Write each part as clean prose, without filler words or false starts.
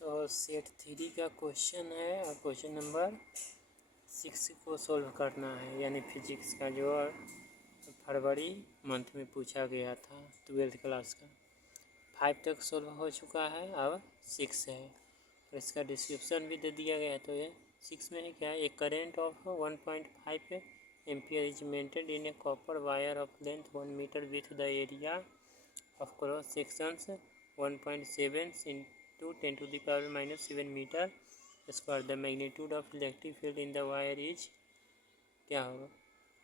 तो सेट 3 का क्वेश्चन है और क्वेश्चन नंबर 6 को सॉल्व करना है, यानी फिजिक्स का जो फरवरी मंथ में पूछा गया था 12th क्लास का। 5 तक सॉल्व हो चुका है, अब 6 है और इसका डिस्क्रिप्शन भी दे दिया गया है। तो ये 6 में है क्या, एक current of 1.5 ampere is maintained in a copper wire of length 1 metre with the area of cross sections 1.7 into 10 to the power minus 7 meter square. The magnitude of electric field in the wire is क्या होगा,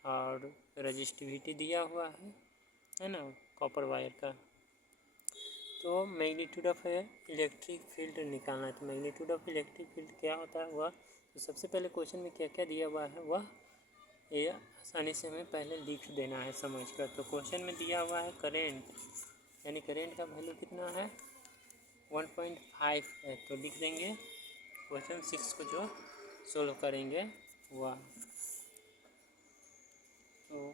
और resistivity दिया हुआ है ना copper wire का। तो magnitude of electric field निकालना है। तो मैग्नीट्यूड ऑफ इलेक्ट्रिक फील्ड क्या होता है वह, तो सबसे पहले क्वेश्चन में क्या क्या दिया हुआ है वह ये आसानी से हमें पहले लिख देना है समझकर। तो क्वेश्चन में दिया हुआ है करेंट, यानी करेंट का वैल्यू कितना है 1.5 है। तो लिख देंगे क्वेश्चन 6 को जो सोल्व करेंगे वह। तो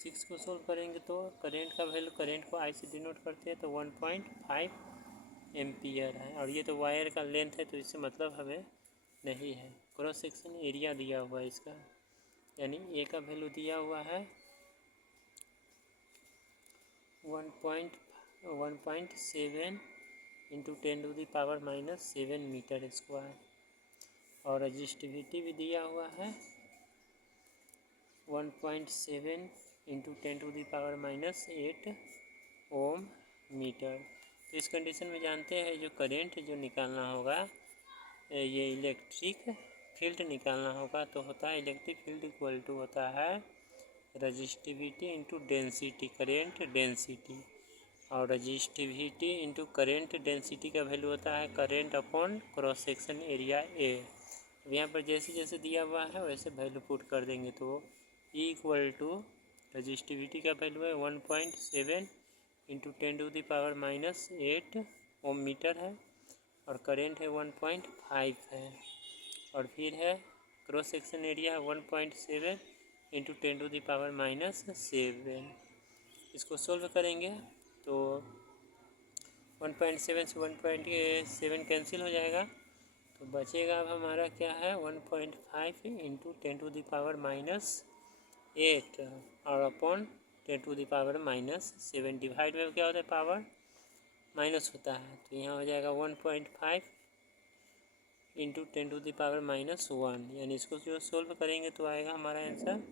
6 को सोल्व करेंगे तो करेंट का वैल्यू, करेंट को आई से डिनोट करते हैं तो 1.5 एम्पियर है, और ये तो वायर का लेंथ है तो इससे मतलब हमें नहीं है। क्रॉस सेक्शन एरिया दिया हुआ है इसका, यानी ए का वैल्यू दिया हुआ है 1.7 into 10 to the power minus 7 metre square, और रजिस्टिविटी भी दिया हुआ है 1.7 into 10 to the power minus 8 ohm metre. तो इस कंडीशन में जानते हैं जो करेंट जो निकालना होगा, ये इलेक्ट्रिक फील्ड निकालना होगा, तो होता है इलेक्ट्रिक फील्ड इक्वल टू होता है resistivity into density, current density, और रजिस्टिविटी इंटू करेंट डेंसिटी का वैल्यू होता है current upon cross section area A. अब यहाँ पर जैसे जैसे दिया हुआ है वैसे वैल्यू पुट कर देंगे। तो ई इक्वल टू रजिस्टिविटी का वैल्यू है 1.7 into 10 to the power minus 8 ohm metre है, और करेंट है 1.5 है, और फिर है cross section area 1.7 into 10 to the power minus 7। इसको सोल्व करेंगे तो 1.7 से 1.7 कैंसिल हो जाएगा, तो बचेगा अब हमारा क्या है 1.5 into 10 to the power minus 8 और upon 10 to the power minus 7। Divide में क्या होता है, पावर माइनस होता है, तो यहाँ हो जाएगा 1.5 into 10 to the power minus 1, यानी इसको जो सोल्व करेंगे तो आएगा हमारा आंसर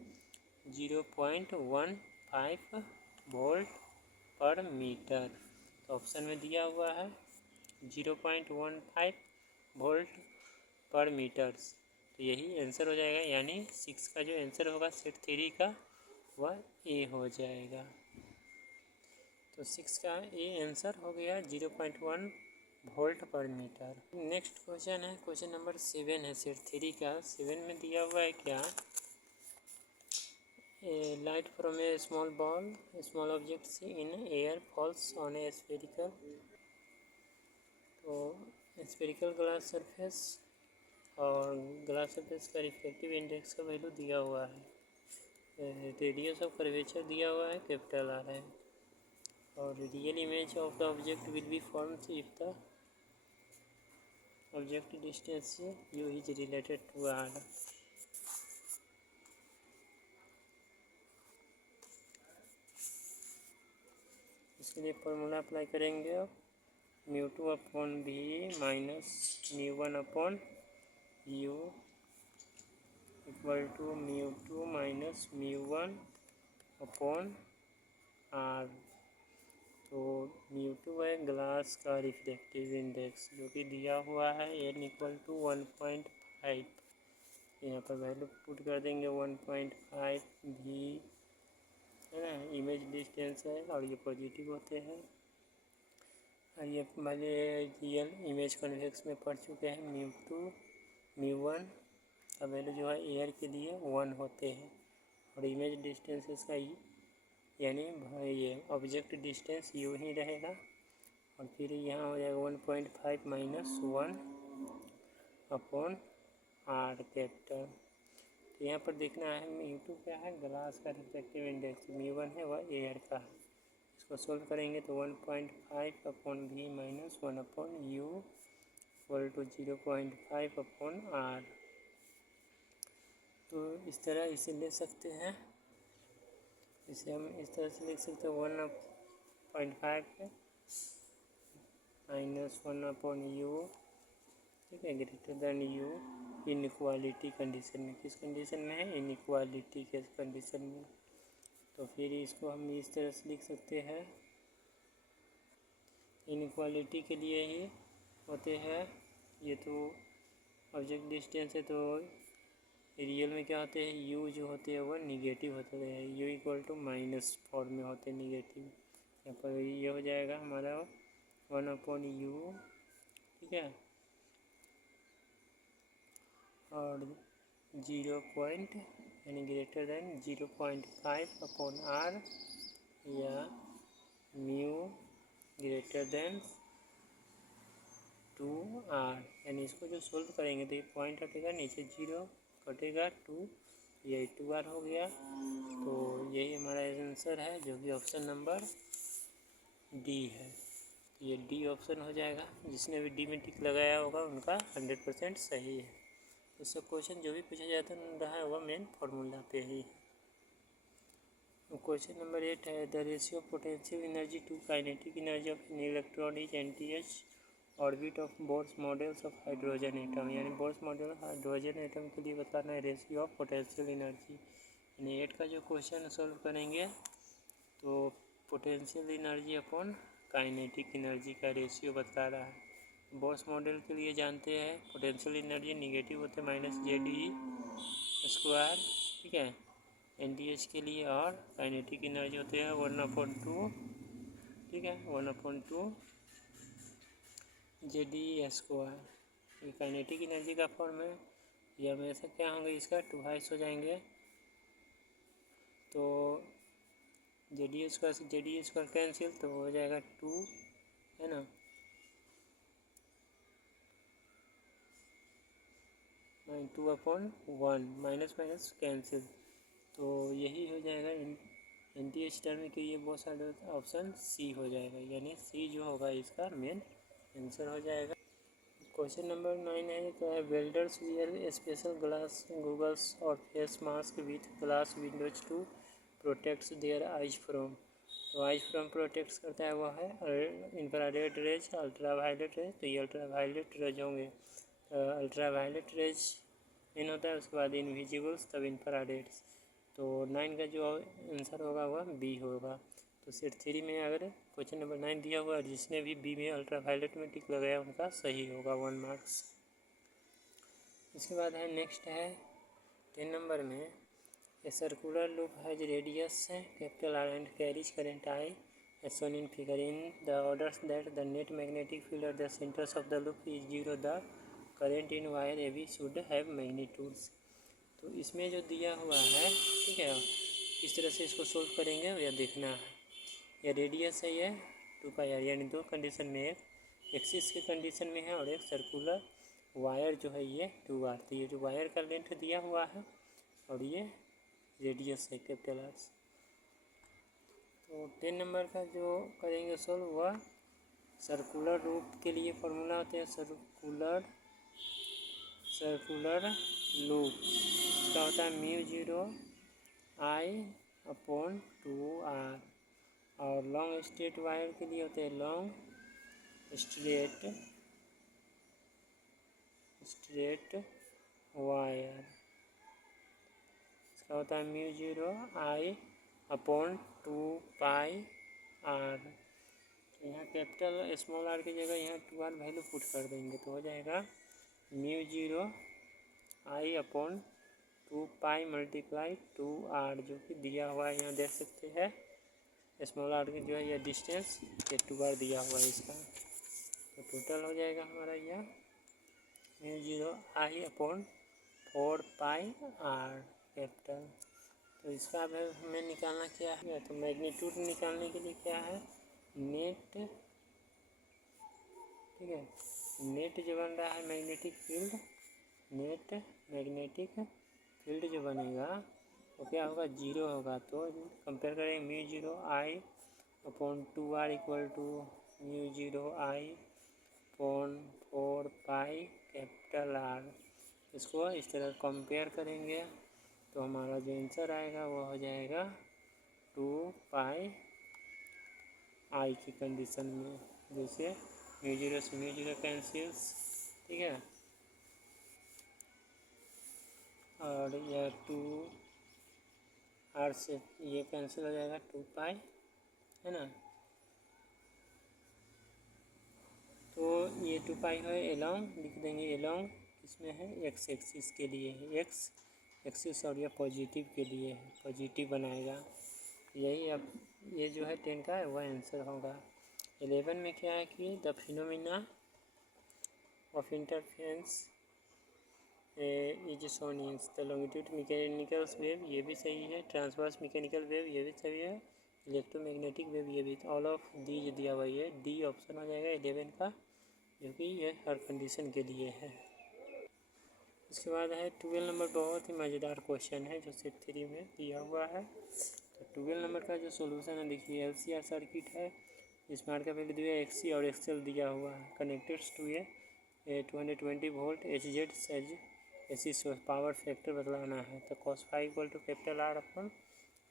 0.15 वोल्ट पर मीटर। तो ऑप्शन में दिया हुआ है 0.15 वोल्ट पर मीटर, तो यही आंसर हो जाएगा, यानी 6 का जो आंसर होगा सेट 3 का वह ए हो जाएगा। तो 6 का ए आंसर हो गया 0.1 volt per metre. Next question है क्वेश्चन नंबर 7 है सेट 3 का। 7 में दिया हुआ है क्या, A light from a small object in air falls on a spherical, तो स्फेरिकल ग्लास सरफेस, और ग्लास सरफेस का रिफ्लेक्टिव इंडेक्स का वैल्यू दिया हुआ है, रेडियस ऑफ कर्वेचर दिया हुआ है कैपिटल आर है, और real image of the object will be formed if the object distance u is related to R. इसके लिए फॉर्मूला अप्लाई करेंगे, μ2 अपॉन भी minus μ1 upon u equal to μ2 minus μ1 upon R. तो μ2 है ग्लास का reflective index जो कि दिया हुआ है n इक्वल टू 1.5, यहाँ पर वैल्यू पुट कर देंगे 1.5 भी है ना, इमेज डिस्टेंस है और ये पॉजिटिव होते हैं, और ये पहले रियल इमेज कन्वेक्स में पढ़ चुके हैं। μ2 μ1 का वैल्यू जो है एयर के लिए 1 होते हैं, और इमेज डिस्टेंस इसका यानी ये ऑब्जेक्ट डिस्टेंस यू ही रहेगा, और फिर यहाँ हो जाएगा 1.5 माइनस 1 अपॉन आर कैपिटल। तो यहाँ पर देखना है μ2 क्या है, ग्लास का रिफ्लेक्टिव इंडेक्स, μ1 है वह एयर का है। इसको सोल्व करेंगे तो 1.5 अपॉन भी minus 1 upon u equal to 0.5 upon R. तो इस तरह इसे ले सकते हैं, इसे हम इस तरह से लिख सकते हैं 1.5 माइनस 1 अपॉन यू, ठीक है, greater than you inequality condition में। किस कंडीशन में है? इनइक्वालिटी के कंडीशन में। तो फिर इसको हम इस तरह से लिख सकते हैं, इनइक्वालिटी के लिए ही होते हैं ये। तो ऑब्जेक्ट डिस्टेंस है, तो रियल में क्या होते हैं, यू जो होते हैं वो निगेटिव होते हैं, u equal to minus form में होते हैं निगेटिव। यहाँ पर ये हो जाएगा हमारा 1 अपॉन यू, ठीक है, और 0 यानी ग्रेटर देन 0.5 अपॉन आर, या म्यू ग्रेटर देन 2r। यानी इसको जो सोल्व करेंगे तो ये पॉइंट हटेगा, नीचे 0 कटेगा 2, यही 2r हो गया। तो यही हमारा आंसर है, जो कि ऑप्शन नंबर डी है। तो ये डी ऑप्शन हो जाएगा। जिसने भी डी में टिक लगाया होगा उनका 100% सही है। तो सब क्वेश्चन जो भी पूछा जाता रहा है वह मेन फार्मूला पे ही है। क्वेश्चन नंबर 8 है, the ratio of potential energy to kinetic energy of an electron is NTH orbit of Bohr's models of hydrogen atom. यानी बोर्स मॉडल हाइड्रोजन एटम के लिए बताना है रेशियो ऑफ पोटेंशियल एनर्जी। यानी 8 का जो क्वेश्चन सॉल्व करेंगे तो potential energy upon kinetic energy का रेशियो बता रहा है। बोर्स मॉडल के लिए जानते हैं पोटेंशियल एनर्जी निगेटिव होते हैं -ZE², ठीक है, NTH के लिए, और काइनेटिक एनर्जी होते हैं 1/2, ठीक है, 1/2 ZE²। ये काइनेटिक एनर्जी का फॉर्म है। ये हमेशा क्या होंगे, इसका 2 हो जाएंगे। तो ZE² से ZE² कैंसिल, तो हो जाएगा 2, है ना, (2/1) माइनस माइनस कैंसिल। तो यही हो जाएगा NTH टर्म के लिए बहुत सारे ऑप्शन सी हो जाएगा, यानी सी जो होगा इसका मेन आंसर हो जाएगा। क्वेश्चन नंबर 9 है, तो है welders wear special glass goggles और face mask with glass windows to protects their eyes from. तो आइज फ्रॉम प्रोटेक्ट्स करता है वह है infrared rays, ultra violet rays. तो ये अल्ट्रा वायलेट रेज होंगे, अल्ट्रा वायलेट रेज इन होता है, उसके बाद इनविजिबल्स, तब इंफ्रारेड्स। तो 9 का जो आंसर होगा वह बी होगा। तो सेट 3 में अगर क्वेश्चन नंबर 9 दिया हुआ है, जिसने भी बी में अल्ट्रा वायलेट में टिक लगाया उनका सही होगा 1 मार्क्स। इसके बाद है नेक्स्ट है 10 नंबर में, a circular loop has radius capital R and carries current I as shown in figure. In the orders that the net magnetic field at the centers of the loop is 0, the current in wire AB should have magnitudes. तो इसमें जो दिया हुआ है, ठीक है, किस तरह से इसको सोल्व करेंगे यह देखना है। यह रेडियस है, यह 2πr, यानी दो कंडीशन में, एक एक्सिस के कंडीशन में है और एक सर्कुलर वायर जो है ये 2r। तो ये जो वायर का लेंथ दिया हुआ है और ये रेडियस है कैपिटल R। तो 10 नंबर का जो करेंगे सोल्व वह सर्कुलर लूप के लिए फॉर्मूला होते हैं सर्कुलर लूप। इसका होता है μ0I/2r। और लॉन्ग स्ट्रेट वायर के लिए होते हैं लॉन्ग स्ट्रेट वायर। इसका होता है μ0I/2πr। यहाँ कैपिटल स्मॉल r की जगह यहाँ 2r वैल्यू पुट कर देंगे, तो हो जाएगा μ0I/2π × 2r, जो कि दिया हुआ है, यहाँ देख सकते हैं स्मॉल r की जो है यह डिस्टेंस, ये 2r दिया हुआ है इसका। तो टोटल हो जाएगा हमारा यह μ0I/4πr कैपिटल। तो इसका अब हमें निकालना क्या है, तो मैग्नीट्यूड निकालने के लिए क्या है, नेट, ठीक है, नेट जो बन रहा है magnetic field, net magnetic field जो बनेगा वो क्या होगा, 0 होगा। तो कंपेयर करेंगे μ0I/2r = μ0I/4πr pi capital R. इसको इस तरह कंपेयर करेंगे तो हमारा जो आंसर आएगा वो हो जाएगा 2 पाई आई की कंडीशन में। जैसे म्यू जीरो कैंसिल्स, ठीक है, और यह 2 आर से ये कैंसिल हो जाएगा 2 पाई, है ना। तो ये 2 पाई है एलॉन्ग, लिख देंगे एलॉन्ग, इसमें है एक्स एक्सिस के लिए है, एक्स एक्सिस, और ये पॉजिटिव के लिए है, पॉजिटिव बनाएगा। यही अब ये जो है 10 का वह आंसर होगा। 11 में क्या है कि the phenomena of interference is shown in the longitude mechanical wave, ये भी सही है। ट्रांसवर्स मैकेनिकल वेव, ये भी सही है। इलेक्ट्रोमैग्नेटिक वेव, ये भी। ऑल ऑफ दी दिया हुआ है, डी ऑप्शन हो जाएगा 11 का, जो कि ये हर कंडीशन के लिए है। इसके बाद है 12 नंबर, बहुत ही मज़ेदार क्वेश्चन है जो सेट 3 में दिया हुआ है। तो 12 नंबर का जो सोल्यूशन है देखिए, LCR सर्किट है, इसमें आर का वैल्यू दिया है XC और XL दिया हुआ है, connected to a 220 volt HZ says AC power factor बदलाना है। तो cos phi equal to capital R upon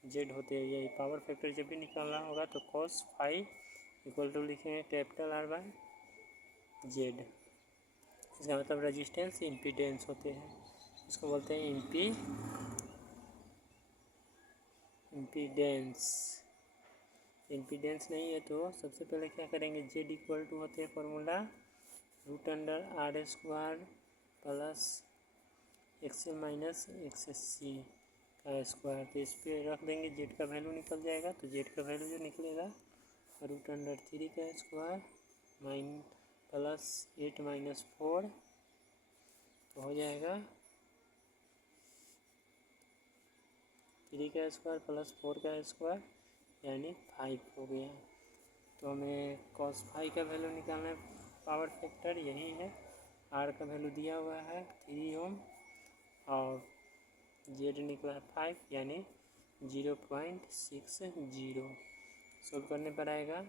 Z होते हैं, यही पावर फैक्टर जब भी निकालना होगा तो cos फाई इक्वल टू लिखेंगे कैपिटल R बाय Z। इसका मतलब रेजिस्टेंस इम्पीडेंस होते हैं, इसको बोलते हैं इम्पीडेंस नहीं है तो सबसे पहले क्या करेंगे, Z इक्वल टू होते हैं formula √R² plus XL minus XC का स्क्वायर। तो इस पर रख देंगे, Z का वैल्यू निकल जाएगा, तो Z का वैल्यू जो निकलेगा √3 का स्क्वायर प्लस 8 माइनस 4, तो हो जाएगा 3 का स्क्वायर प्लस 4 का स्क्वायर यानी 5 हो गया। तो हमें cos फाई का वैल्यू निकालना है, पावर फैक्टर यही है। R का वैल्यू दिया हुआ है 3 ओम और Z निकला है 5 यानी 0.60। सोल्व करने पर आएगा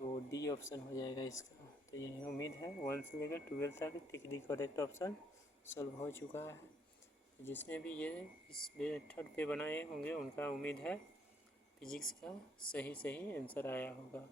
तो डी ऑप्शन हो जाएगा इसका। तो यही उम्मीद है 1 से लेकर 12 तक टिक करेक्ट ऑप्शन सोल्व हो चुका है। तो जिसने भी ये इस मेथड पे बनाए होंगे उनका उम्मीद है फिजिक्स का सही आंसर आया होगा।